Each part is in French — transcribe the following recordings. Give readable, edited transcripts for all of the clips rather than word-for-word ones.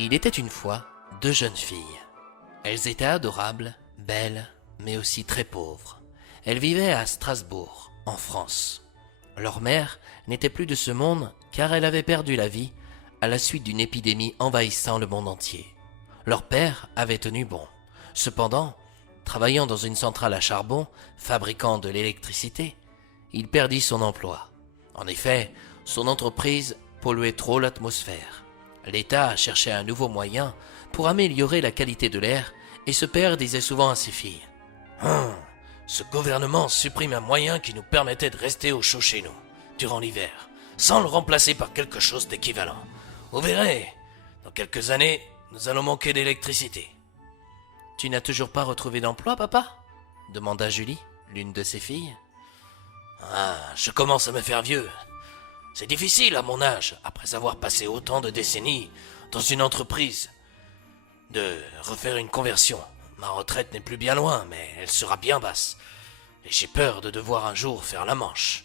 Il était une fois deux jeunes filles. Elles étaient adorables, belles, mais aussi très pauvres. Elles vivaient à Strasbourg, en France. Leur mère n'était plus de ce monde car elle avait perdu la vie à la suite d'une épidémie envahissant le monde entier. Leur père avait tenu bon. Cependant, travaillant dans une centrale à charbon, fabriquant de l'électricité, il perdit son emploi. En effet, son entreprise polluait trop l'atmosphère. L'État cherchait un nouveau moyen pour améliorer la qualité de l'air et ce père disait souvent à ses filles « Ce gouvernement supprime un moyen qui nous permettait de rester au chaud chez nous, durant l'hiver, sans le remplacer par quelque chose d'équivalent. Vous verrez, dans quelques années, nous allons manquer d'électricité. » « Tu n'as toujours pas retrouvé d'emploi, papa ?» demanda Julie, l'une de ses filles. « Ah, je commence à me faire vieux. C'est difficile à mon âge, après avoir passé autant de décennies dans une entreprise, de refaire une conversion. Ma retraite n'est plus bien loin, mais elle sera bien basse. Et j'ai peur de devoir un jour faire la manche. »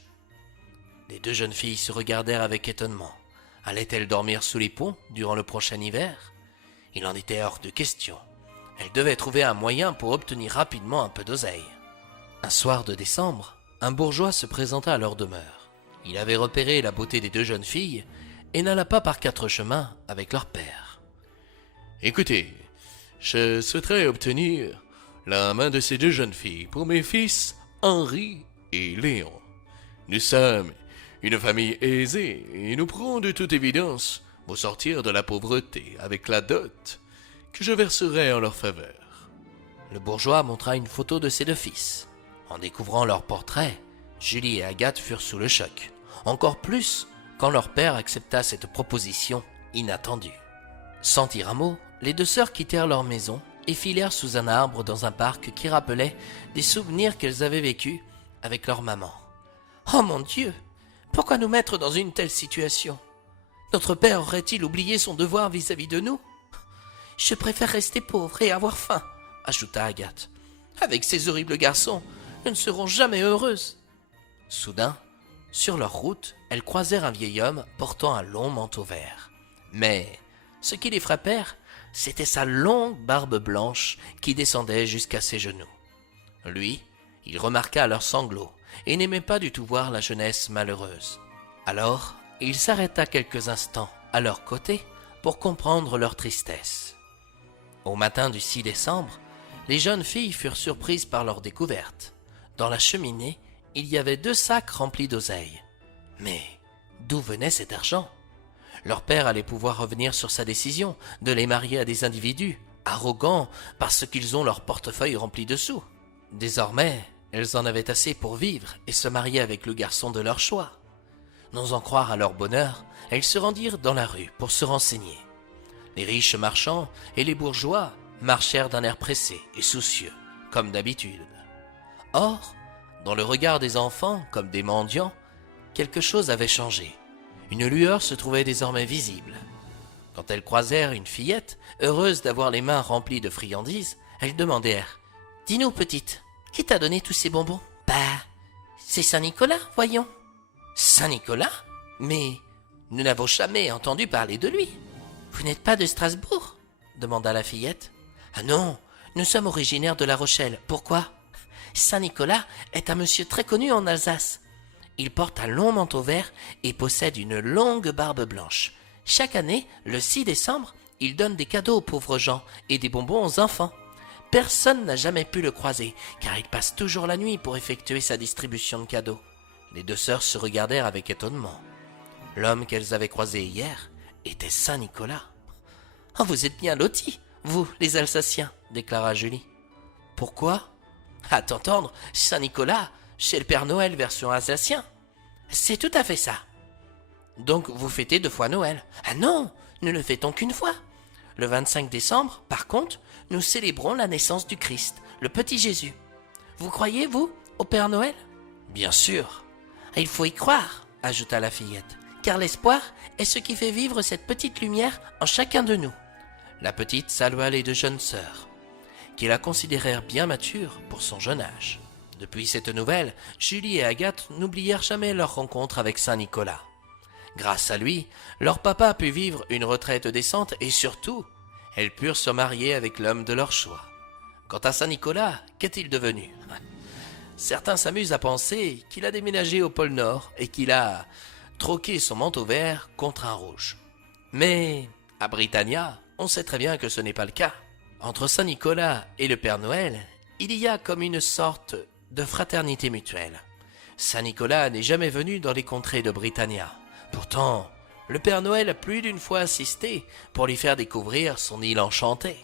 Les deux jeunes filles se regardèrent avec étonnement. Allaient-elles dormir sous les ponts durant le prochain hiver ? Il en était hors de question. Elles devaient trouver un moyen pour obtenir rapidement un peu d'oseille. Un soir de décembre, un bourgeois se présenta à leur demeure. Il avait repéré la beauté des deux jeunes filles et n'alla pas par quatre chemins avec leur père. « Écoutez, je souhaiterais obtenir la main de ces deux jeunes filles pour mes fils Henri et Léon. Nous sommes une famille aisée et nous pourrons de toute évidence vous sortir de la pauvreté avec la dot que je verserai en leur faveur. » Le bourgeois montra une photo de ses deux fils. En découvrant leur portrait, Julie et Agathe furent sous le choc, encore plus quand leur père accepta cette proposition inattendue. Sans dire un mot, les deux sœurs quittèrent leur maison et filèrent sous un arbre dans un parc qui rappelait des souvenirs qu'elles avaient vécus avec leur maman. « Oh mon Dieu, pourquoi nous mettre dans une telle situation ? Notre père aurait-il oublié son devoir vis-à-vis de nous ? Je préfère rester pauvre et avoir faim, » ajouta Agathe. « Avec ces horribles garçons, nous ne serons jamais heureuses. » Soudain, sur leur route, elles croisèrent un vieil homme portant un long manteau vert. Mais ce qui les frappèrent, c'était sa longue barbe blanche qui descendait jusqu'à ses genoux. Lui, il remarqua leurs sanglots et n'aimait pas du tout voir la jeunesse malheureuse. Alors, il s'arrêta quelques instants à leur côté pour comprendre leur tristesse. Au matin du 6 décembre, les jeunes filles furent surprises par leur découverte. Dans la cheminée, il y avait 2 sacs remplis d'oseille. Mais d'où venait cet argent ? Leur père allait pouvoir revenir sur sa décision de les marier à des individus arrogants parce qu'ils ont leur portefeuille rempli de sous. Désormais, elles en avaient assez pour vivre et se marier avec le garçon de leur choix. N'osant croire à leur bonheur, elles se rendirent dans la rue pour se renseigner. Les riches marchands et les bourgeois marchèrent d'un air pressé et soucieux, comme d'habitude. Or, dans le regard des enfants, comme des mendiants, quelque chose avait changé. Une lueur se trouvait désormais visible. Quand elles croisèrent une fillette, heureuse d'avoir les mains remplies de friandises, elles demandèrent « Dis-nous, petite, qui t'a donné tous ces bonbons ?»« Bah, c'est Saint-Nicolas, voyons. »« Saint-Nicolas ? Mais nous n'avons jamais entendu parler de lui. » « Vous n'êtes pas de Strasbourg ?» demanda la fillette. « Ah non, nous sommes originaires de La Rochelle. Pourquoi ? Saint-Nicolas est un monsieur très connu en Alsace. Il porte un long manteau vert et possède une longue barbe blanche. Chaque année, le 6 décembre, il donne des cadeaux aux pauvres gens et des bonbons aux enfants. Personne n'a jamais pu le croiser, car il passe toujours la nuit pour effectuer sa distribution de cadeaux. » Les deux sœurs se regardèrent avec étonnement. L'homme qu'elles avaient croisé hier était Saint-Nicolas. « Oh, vous êtes bien lotis, vous, les Alsaciens, » déclara Julie. « Pourquoi ? À t'entendre, Saint-Nicolas, c'est le Père Noël version alsacien. »« C'est tout à fait ça. »« Donc vous fêtez 2 fois Noël. »« Ah non, nous ne le fêtons qu'une fois. Le 25 décembre, par contre, nous célébrons la naissance du Christ, le petit Jésus. Vous croyez, vous, au Père Noël ? » ?»« Bien sûr. »« Il faut y croire, » ajouta la fillette. Car l'espoir est ce qui fait vivre cette petite lumière en chacun de nous. La petite salua les 2 jeunes sœurs, qui la considérèrent bien mature pour son jeune âge. Depuis cette nouvelle, Julie et Agathe n'oublièrent jamais leur rencontre avec Saint-Nicolas. Grâce à lui, leur papa put vivre une retraite décente et surtout, elles purent se marier avec l'homme de leur choix. Quant à Saint-Nicolas, qu'est-il devenu? Certains s'amusent à penser qu'il a déménagé au pôle Nord et qu'il a troqué son manteau vert contre un rouge. Mais à Britannia, on sait très bien que ce n'est pas le cas. Entre Saint-Nicolas et le Père Noël, il y a comme une sorte de fraternité mutuelle. Saint-Nicolas n'est jamais venu dans les contrées de Britannia. Pourtant, le Père Noël a plus d'une fois assisté pour lui faire découvrir son île enchantée.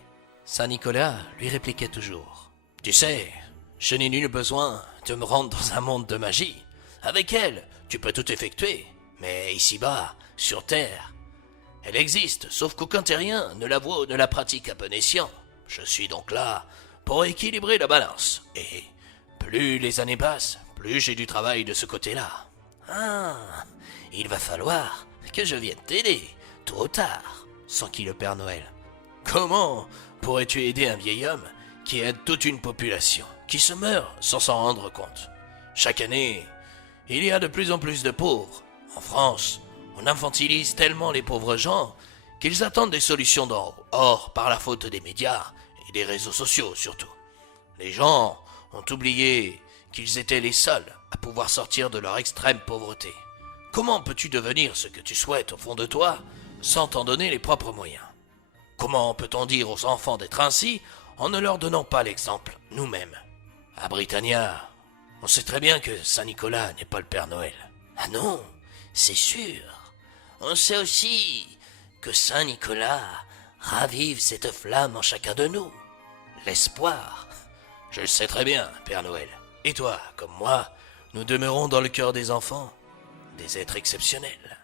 Saint-Nicolas lui répliquait toujours: « Tu sais, je n'ai nul besoin de me rendre dans un monde de magie. Avec elle, tu peux tout effectuer. Mais ici-bas, sur Terre, elle existe, sauf qu'aucun terrien ne la voit ou ne la pratique à bon escient. Je suis donc là pour équilibrer la balance. Et plus les années passent, plus j'ai du travail de ce côté-là. Ah, il va falloir que je vienne t'aider, tôt ou tard, s'enquit le Père Noël. Comment pourrais-tu aider un vieil homme qui aide toute une population, qui se meurt sans s'en rendre compte? Chaque année, il y a de plus en plus de pauvres. En France, on infantilise tellement les pauvres gens qu'ils attendent des solutions d'en haut. Or, par la faute des médias et des réseaux sociaux surtout, les gens ont oublié qu'ils étaient les seuls à pouvoir sortir de leur extrême pauvreté. Comment peux-tu devenir ce que tu souhaites au fond de toi sans t'en donner les propres moyens? Comment peut-on dire aux enfants d'être ainsi en ne leur donnant pas l'exemple nous-mêmes? À Britannia, on sait très bien que Saint-Nicolas n'est pas le Père Noël. Ah non, c'est sûr. On sait aussi que Saint-Nicolas ravive cette flamme en chacun de nous. L'espoir. Je le sais très bien, Père Noël. Et toi, comme moi, nous demeurons dans le cœur des enfants, des êtres exceptionnels.